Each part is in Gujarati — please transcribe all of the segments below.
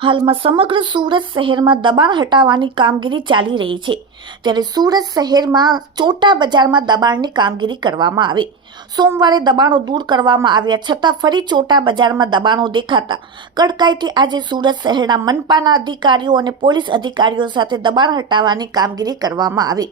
હાલમાં સમગ્ર સુરત શહેરમાં દબાણ હટાવવાની કામગીરી ચાલી રહી છે, ત્યારે સુરત શહેરમાં ચોટા બજારમાં દબાણની કામગીરી કરવામાં આવી। સોમવારે દબાણો દૂર કરવામાં આવ્યા છતાં ફરી ચોટા બજારમાં દબાણો દેખાતા કડકાઈથી આજે સુરત શહેરના મનપાના અધિકારીઓ અને પોલીસ અધિકારીઓ સાથે દબાણ હટાવવાની કામગીરી કરવામાં આવી।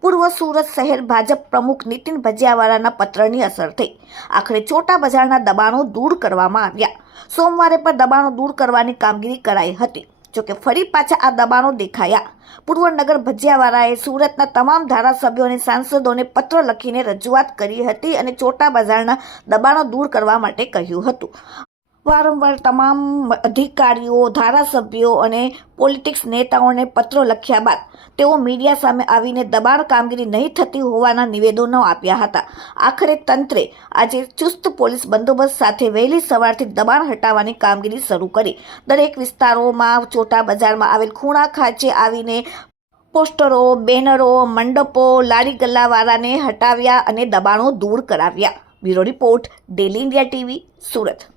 પૂર્વ સુરત શહેર ભાજપ પ્રમુખ નીતિન ભજીયાવાળાના પત્રની અસર થઈ આખરે ચોટા બજારના દબાણો દૂર કરવામાં આવ્યા। સોમવારે પણ દબાણો દૂર કરવાની કામગીરી કરાઈ હતી, જોકે ફરી પાછા આ દબાણો દેખાયા। પૂર્વ નગર ભજીયાવાળાએ સુરતના તમામ ધારાસભ્યો અને સાંસદોને પત્ર લખીને રજૂઆત કરી હતી અને ચોટા બજારના દબાણો દૂર કરવા માટે કહ્યું હતું। વારંવાર તમામ અધિકારીઓ, ધારાસભ્યો અને પોલિટિક્સ નેતાઓને પત્રો લખ્યા બાદ તેઓ મીડિયા સામે આવીને દબાણ કામગીરી નહીં થતી હોવાના નિવેદનો આપ્યા હતા। આખરે તંત્રે આજે ચુસ્ત પોલીસ બંદોબસ્ત સાથે વહેલી સવારથી દબાણ હટાવવાની કામગીરી શરૂ કરી દરેક વિસ્તારોમાં ચોટા બજારમાં આવેલ ખૂણા ખાંચે આવીને પોસ્ટરો, બેનરો, મંડપો, લારી ગલ્લાવાળાને હટાવ્યા અને દબાણો દૂર કરાવ્યા। Bureau report, daily India TV, Surat.